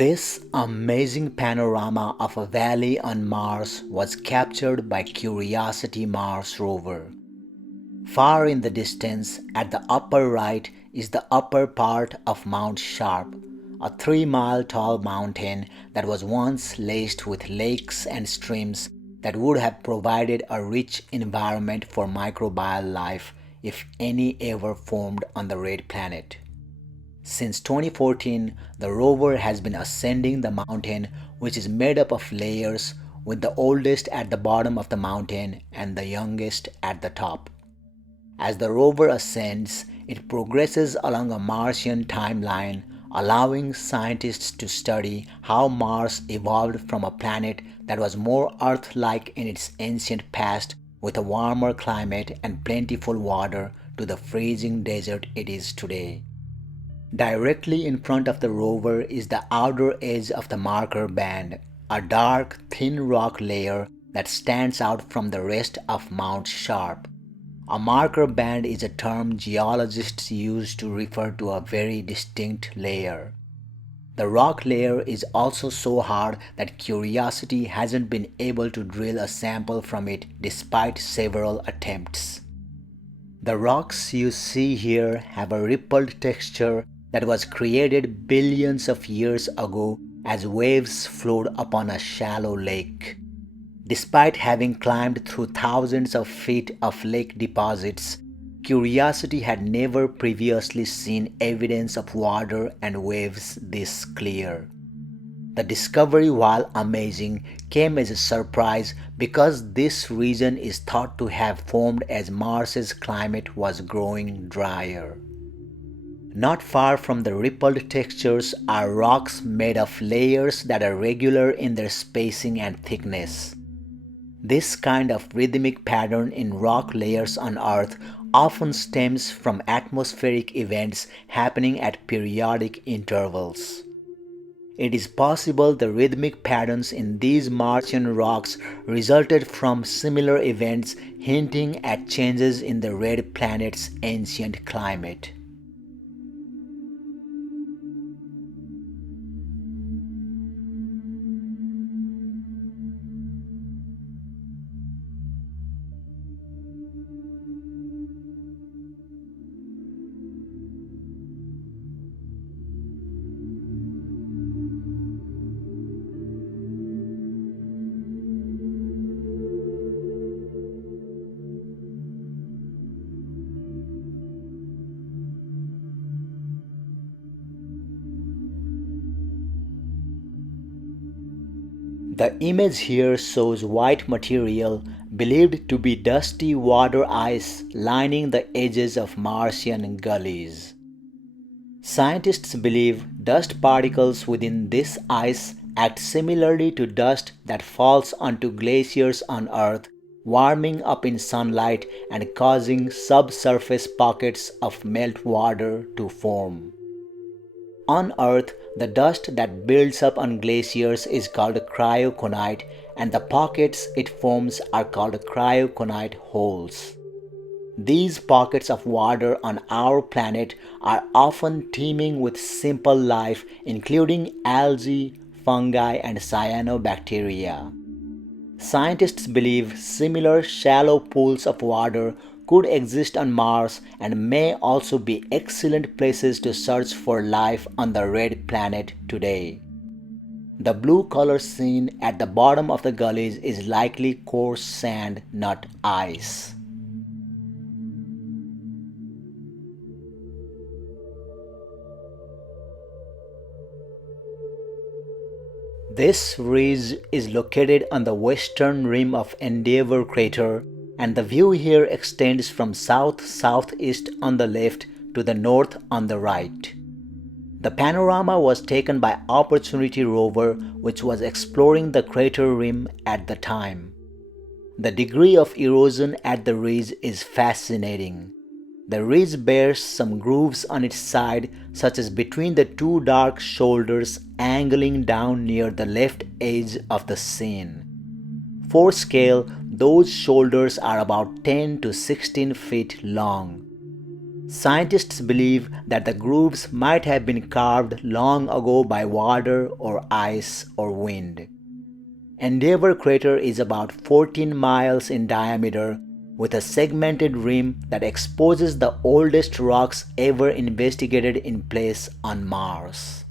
This amazing panorama of a valley on Mars was captured by Curiosity Mars rover. Far in the distance, at the upper right, is the upper part of Mount Sharp, a 3-mile tall mountain that was once laced with lakes and streams that would have provided a rich environment for microbial life if any ever formed on the red planet. Since 2014, the rover has been ascending the mountain, which is made up of layers, with the oldest at the bottom of the mountain and the youngest at the top. As the rover ascends, it progresses along a Martian timeline, allowing scientists to study how Mars evolved from a planet that was more Earth-like in its ancient past, with a warmer climate and plentiful water, to the freezing desert it is today. Directly in front of the rover is the outer edge of the marker band, a dark, thin rock layer that stands out from the rest of Mount Sharp. A marker band is a term geologists use to refer to a very distinct layer. The rock layer is also so hard that Curiosity hasn't been able to drill a sample from it despite several attempts. The rocks you see here have a rippled texture that was created billions of years ago as waves flowed upon a shallow lake. Despite having climbed through thousands of feet of lake deposits, Curiosity had never previously seen evidence of water and waves this clear. The discovery, while amazing, came as a surprise because this region is thought to have formed as Mars's climate was growing drier. Not far from the rippled textures are rocks made of layers that are regular in their spacing and thickness. This kind of rhythmic pattern in rock layers on Earth often stems from atmospheric events happening at periodic intervals. It is possible the rhythmic patterns in these Martian rocks resulted from similar events, hinting at changes in the red planet's ancient climate. The image here shows white material believed to be dusty water ice lining the edges of Martian gullies. Scientists believe dust particles within this ice act similarly to dust that falls onto glaciers on Earth, warming up in sunlight and causing subsurface pockets of meltwater to form. On Earth, the dust that builds up on glaciers is called cryoconite, and the pockets it forms are called cryoconite holes. These pockets of water on our planet are often teeming with simple life, including algae, fungi, and cyanobacteria. Scientists believe similar shallow pools of water could exist on Mars and may also be excellent places to search for life on the red planet today. The blue color seen at the bottom of the gullies is likely coarse sand, not ice. This ridge is located on the western rim of Endeavour crater, and the view here extends from south-southeast on the left to the north on the right. The panorama was taken by Opportunity rover, which was exploring the crater rim at the time. The degree of erosion at the ridge is fascinating. The ridge bears some grooves on its side, such as between the two dark shoulders angling down near the left edge of the scene. For scale, those shoulders are about 10 to 16 feet long. Scientists believe that the grooves might have been carved long ago by water or ice or wind. Endeavour crater is about 14 miles in diameter with a segmented rim that exposes the oldest rocks ever investigated in place on Mars.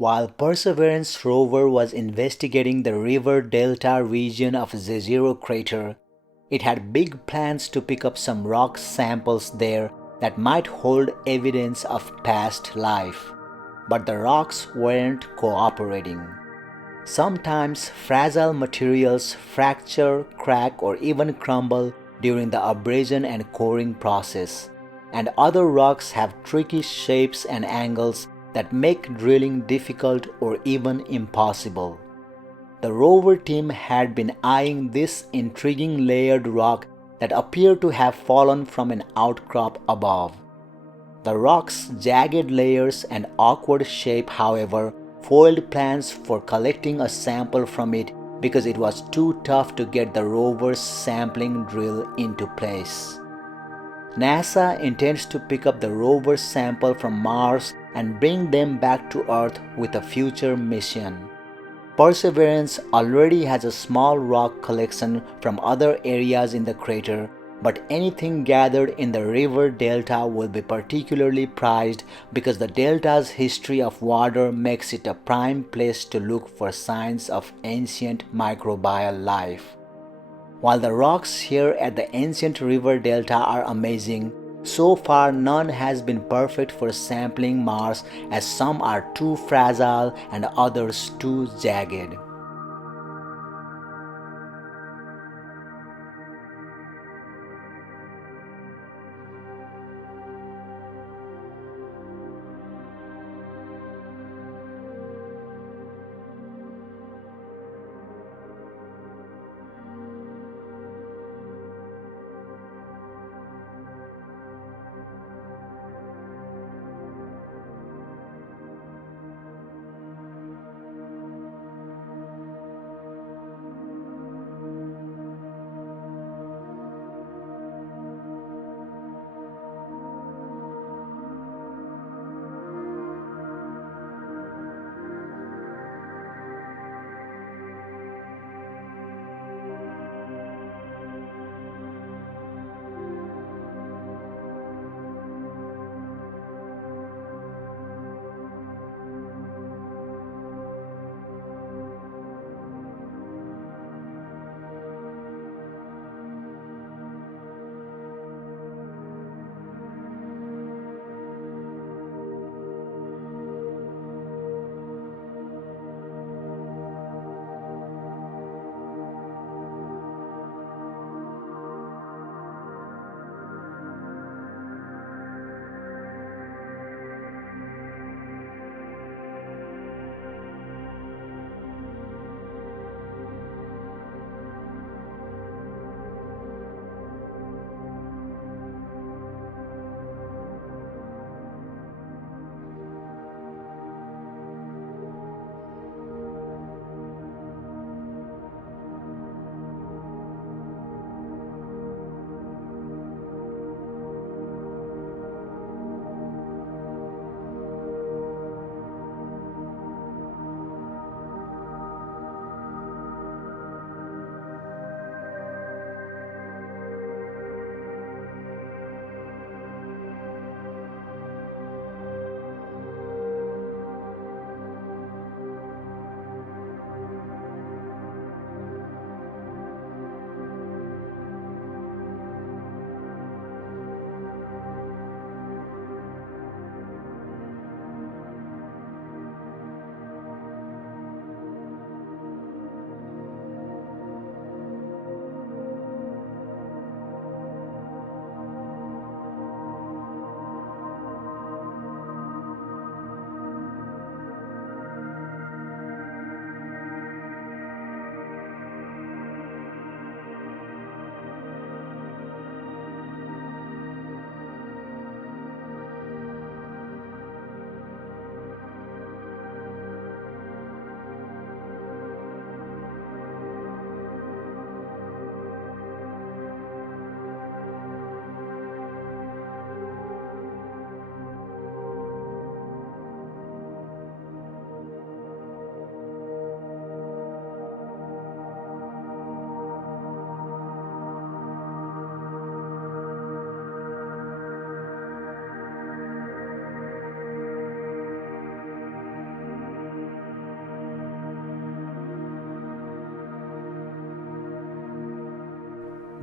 While Perseverance rover was investigating the river delta region of Zero crater, It had big plans to pick up some rock samples there that might hold evidence of past life, but the rocks weren't cooperating. Sometimes fragile materials fracture, crack, or even crumble during the abrasion and coring process, and other rocks have tricky shapes and angles that make drilling difficult or even impossible. The rover team had been eyeing this intriguing layered rock that appeared to have fallen from an outcrop above. The rock's jagged layers and awkward shape, however, foiled plans for collecting a sample from it because it was too tough to get the rover's sampling drill into place. NASA intends to pick up the rover's sample from Mars and bring them back to Earth with a future mission. Perseverance already has a small rock collection from other areas in the crater, but anything gathered in the river delta will be particularly prized because the delta's history of water makes it a prime place to look for signs of ancient microbial life. While the rocks here at the ancient river delta are amazing, so far none has been perfect for sampling Mars, as some are too fragile and others too jagged.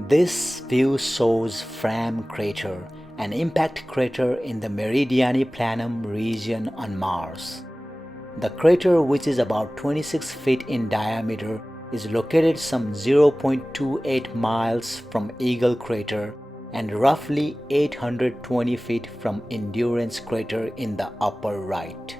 This view shows Fram crater, an impact crater in the Meridiani Planum region on Mars. The crater, which is about 26 feet in diameter, is located some 0.28 miles from Eagle Crater and roughly 820 feet from Endurance Crater in the upper right.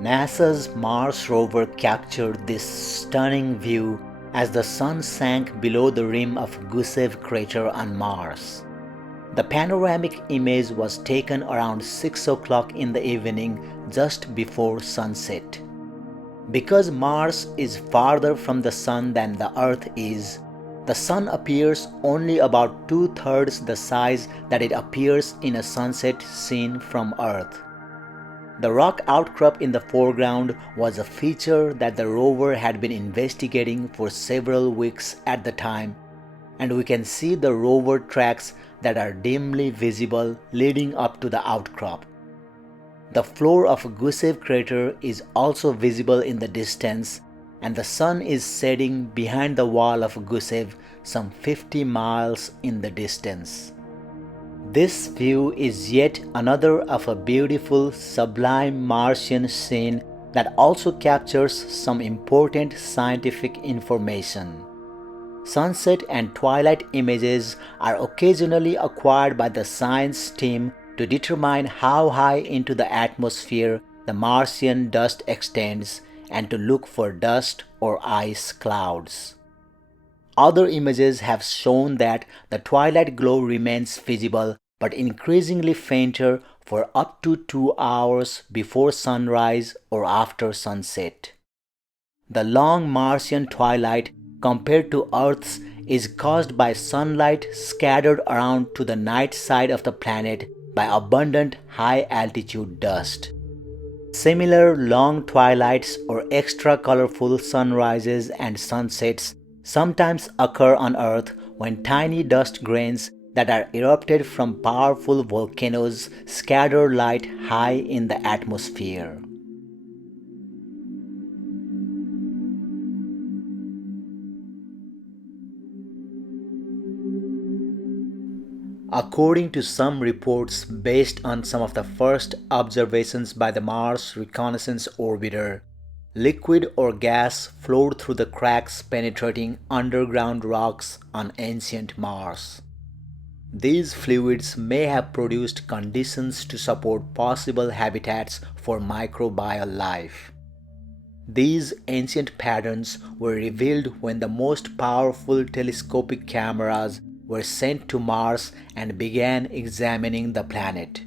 NASA's Mars rover captured this stunning view as the sun sank below the rim of Gusev crater on Mars. The panoramic image was taken around 6 o'clock in the evening just before sunset. Because Mars is farther from the Sun than the Earth is, the Sun appears only about two-thirds the size that it appears in a sunset seen from Earth. The rock outcrop in the foreground was a feature that the rover had been investigating for several weeks at the time, and we can see the rover tracks that are dimly visible leading up to the outcrop. The floor of Gusev crater is also visible in the distance, and the sun is setting behind the wall of Gusev some 50 miles in the distance. This view is yet another of a beautiful, sublime Martian scene that also captures some important scientific information. Sunset and twilight images are occasionally acquired by the science team to determine how high into the atmosphere the Martian dust extends and to look for dust or ice clouds. Other images have shown that the twilight glow remains visible but increasingly fainter for up to 2 hours before sunrise or after sunset. The long Martian twilight compared to Earth's is caused by sunlight scattered around to the night side of the planet by abundant high-altitude dust. Similar long twilights or extra colorful sunrises and sunsets sometimes occur on Earth when tiny dust grains that are erupted from powerful volcanoes scatter light high in the atmosphere. According to some reports based on some of the first observations by the Mars Reconnaissance Orbiter, liquid or gas flowed through the cracks penetrating underground rocks on ancient Mars. These fluids may have produced conditions to support possible habitats for microbial life. These ancient patterns were revealed when the most powerful telescopic cameras were sent to Mars and began examining the planet.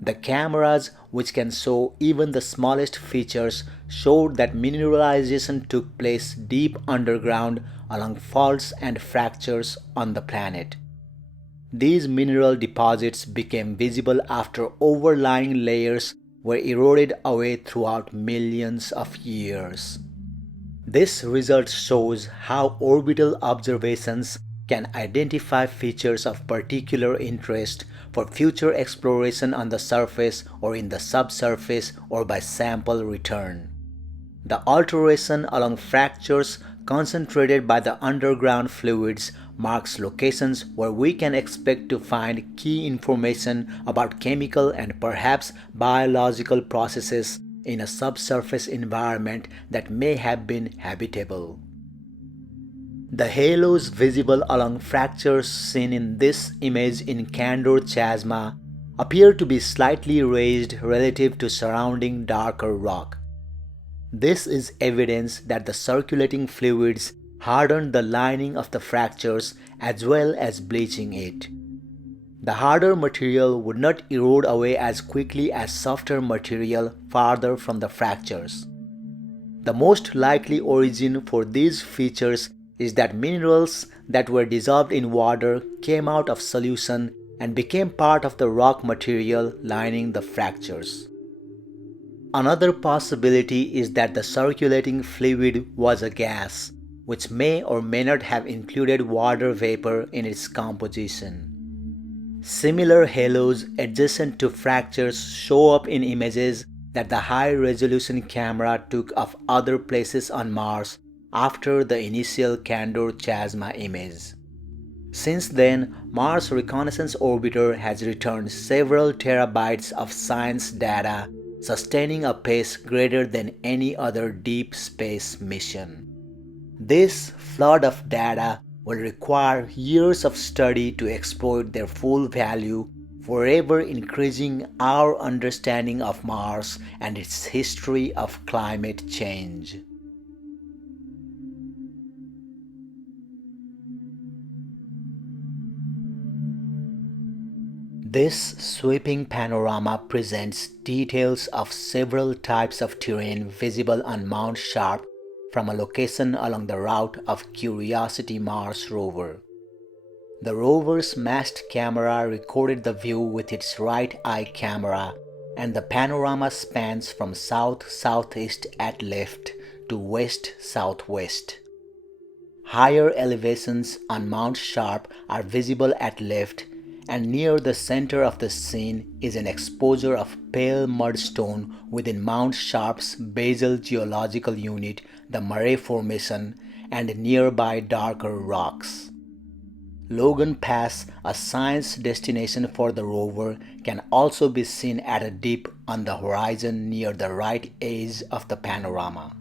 The cameras, which can show even the smallest features, showed that mineralization took place deep underground along faults and fractures on the planet. These mineral deposits became visible after overlying layers were eroded away throughout millions of years. This result shows how orbital observations can identify features of particular interest for future exploration on the surface or in the subsurface or by sample return. The alteration along fractures concentrated by the underground fluids marks locations where we can expect to find key information about chemical and perhaps biological processes in a subsurface environment that may have been habitable. The halos visible along fractures seen in this image in Candor Chasma appear to be slightly raised relative to surrounding darker rock. This is evidence that the circulating fluids hardened the lining of the fractures as well as bleaching it. The harder material would not erode away as quickly as softer material farther from the fractures. The most likely origin for these features is that minerals that were dissolved in water came out of solution and became part of the rock material lining the fractures. Another possibility is that the circulating fluid was a gas, which may or may not have included water vapor in its composition. Similar halos adjacent to fractures show up in images that the high-resolution camera took of other places on Mars after the initial Candor Chasma image. Since then, Mars Reconnaissance Orbiter has returned several terabytes of science data, sustaining a pace greater than any other deep space mission. This flood of data will require years of study to exploit their full value, forever increasing our understanding of Mars and its history of climate change. This sweeping panorama presents details of several types of terrain visible on Mount Sharp from a location along the route of Curiosity Mars rover. The rover's mast camera recorded the view with its right eye camera, and the panorama spans from south-southeast at left to west-southwest. Higher elevations on Mount Sharp are visible at left, and near the center of the scene is an exposure of pale mudstone within Mount Sharp's basal geological unit, the Murray Formation, and nearby darker rocks. Logan Pass, a science destination for the rover, can also be seen at a dip on the horizon near the right edge of the panorama.